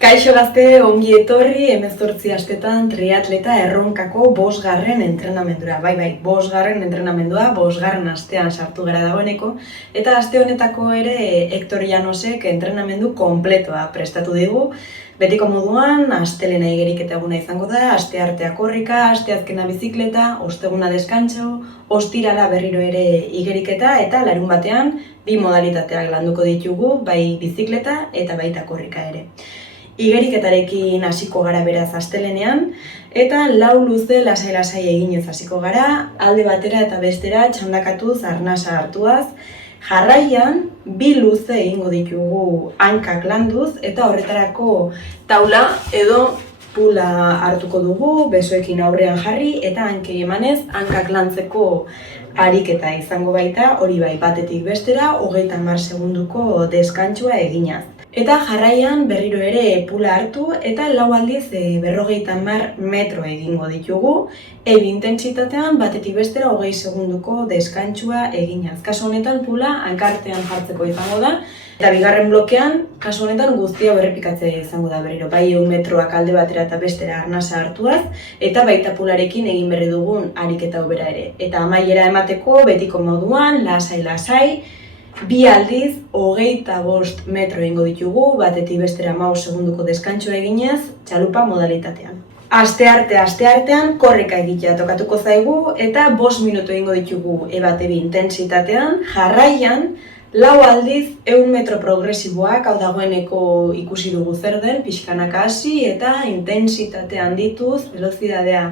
Kaixo gazte, ongi etorri, 18 astetan triatleta erronkako 5. entrenamendura. Bai, 5. entrenamendua, 5. astean sartu gara dagoeneko. Eta aste honetako ere Hector Llanosek entrenamendu konpletoa prestatu digu. Betiko moduan, astelena igeriketa eguna izango da, asteartea korrika, asteazkena bizikleta, osteguna deskantso, ostirala berriro ere igeriketa eta larun batean 2 modalitateak landuko ditugu, bai bizikleta eta baita korrika ere. Igeriketarekin hasiko gara beraz astelenean, eta 4 luze lasai eginez hasiko gara, alde batera eta bestera txandakatuz arnasa hartuaz, jarraian 2 luze egingo ditugu hankak landuz, eta horretarako taula edo pula hartuko dugu, besoekin aurrean jarri, eta hankei emanez hankak lantzeko ariketa izango baita, hori bai batetik bestera, 30 segunduko deskantsua eginaz. Eta jarraian berriro ere pula hartu eta 4 aldiz 50 metro egingo ditugu, intentsitatean batetik bestera 20 segunduko deskantsua eginaz. Kasu honetan pula hankartean jartzeko izango da, eta bigarren blokean, kasu honetan guztia berrepikatzea izango da berriro. Bai 100 metroak alde batera eta bestera arnasa hartuaz, eta baita pularekin egin berri dugun ariketa hobera ere. Eta amaiera emateko betiko moduan, lasai, 2 aldiz 25 metro egingo ditugu, batetik bestera 15 segunduko deskantsua eginez, txalupa modalitatean. Asteartean korrika egitea tokatuko zaigu eta 5 minutu egingo ditugu ebate 2 intentsitatean, jarraian 4 aldiz 100 metro progresiboak, hau dagoeneko ikusi dugu zer den, pixkanaka hasi eta intentsitatea handituz, velozidadea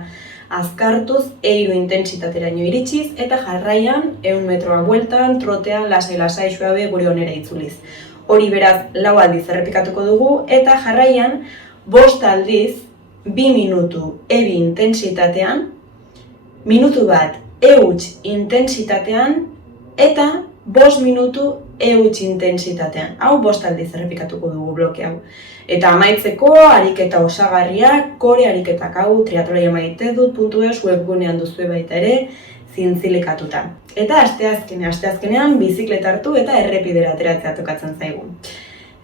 azkartuz, 3 intentsitateraino iritsiz, eta jarraian 100 metroa bueltan, trotean, lasai suabe gure onera itzuliz. Hori beraz 4 aldiz errepikatuko dugu, eta jarraian 5 aldiz 2 minutu ebi intentsitatean, minutu bat euts intentsitatean, eta 5 minutu euts intentsitatean. Hau 5 aldiz errepikatuko dugu bloke hau. Eta amaitzeko, ariketa osagarriak, kore ariketak hau, triatloia maite dut.eus webgunean duzue baita ere, zintzilikatuta. Eta asteazkenean bizikleta hartu eta errepidera ateratzea tokatzen zaigu.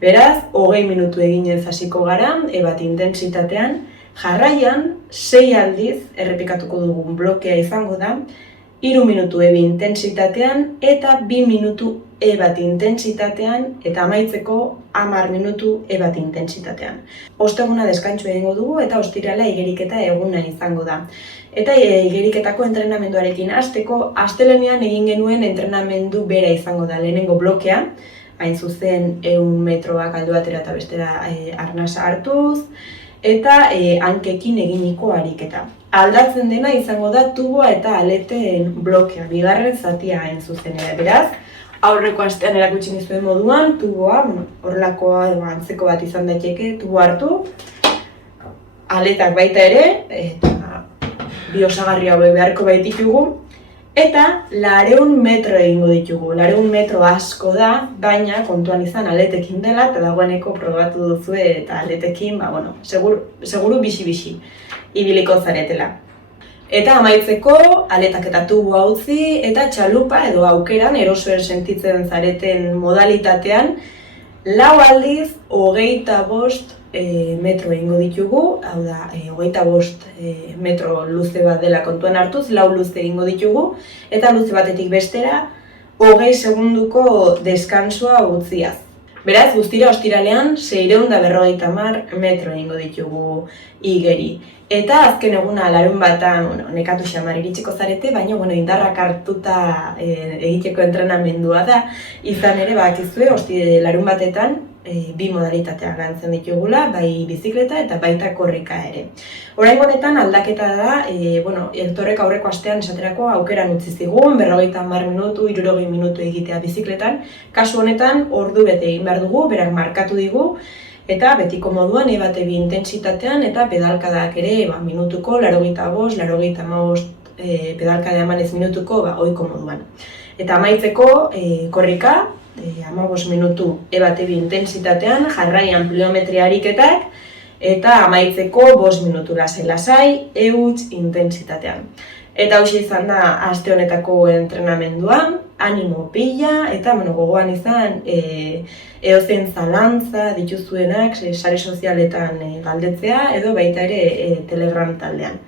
Beraz, 20 minutu eginez hasiko gara, ebat intentsitatean, jarraian 6 aldiz errepikatuko dugun blokea izango da, 3 minutu ebi intentsitatean eta 2 minutu ebat intentsitatean eta amaitzeko 10 minutu ebat intentsitatean. Osteguna deskantsua egingo dugu eta ostirala igeriketa eguna izango da. Eta igeriketako entrenamenduarekin hasteko, astelenean egin genuen entrenamendu bera izango da lehenengo blokea, hain zuzen 100 metroak alde batera eta bestera arnasa hartuz, eta hankekin eginiko ariketa. Aldatzen dena izango da tuboa eta aleten blokea, bigarren zatia hain zuzen ere. Beraz, aurreko astean erakutsi nizuen moduan, tuboa, horrelakoa edo antzeko bat izan daiteke, tuboa hartu, aletak baita ere, eta bi osagarri hauek beharko baititugu, eta 400 metro egingo ditugu. 400 metro asko da, baina kontuan izan aletekin dela, eta dagoeneko probatu duzue eta aletekin, seguru bixi-bixi ibiliko zaretela. Eta amaitzeko, aletak eta tuboa utzi eta txalupa edo aukeran erosoen sentitzen zareten modalitatean 4 aldiz 25 metro egingo ditugu, hau da, 25 metro luze bat dela kontuan hartuz, 4 luze egingo ditugu, eta luze batetik bestera 20 segunduko deskantsua utziaz. Beraz, guztira ostiralean 650 metro egingo ditugu igeri. Eta azken eguna larun batan, nekatu xamar iritsiko zarete, baina indarrak hartuta egiteko entrenamendua da. Izan ere, bakizue, larun batetan, 2 modalitateak lantzen ditugula, bai bizikleta eta baita korrika ere. Oraingo honetan aldaketa da, Hectorrek aurreko astean esaterako aukeran utzi zigun, 50 minutu, 60 minutu egitea bizikletan. Kasu honetan, ordu bete egin behar dugu, berak markatu digu, eta betiko moduan ebate 2 intentsitatean eta pedalkadak ere minutuko, 85, 85 pedalkada emanez minutuko ohiko moduan. Eta amaitzeko korrika, 15 minutu ebate 2 intentsitatean, jarraian pliometria ariketak, eta amaitzeko 5 minutu lasai, euts intentsitatean. Eta hauxe izan da aste honetako entrenamendua, animo pila, eta gogoan izan edozein zalantza dituzuenak sare sozialetan galdetzea edo baita ere Telegram taldean.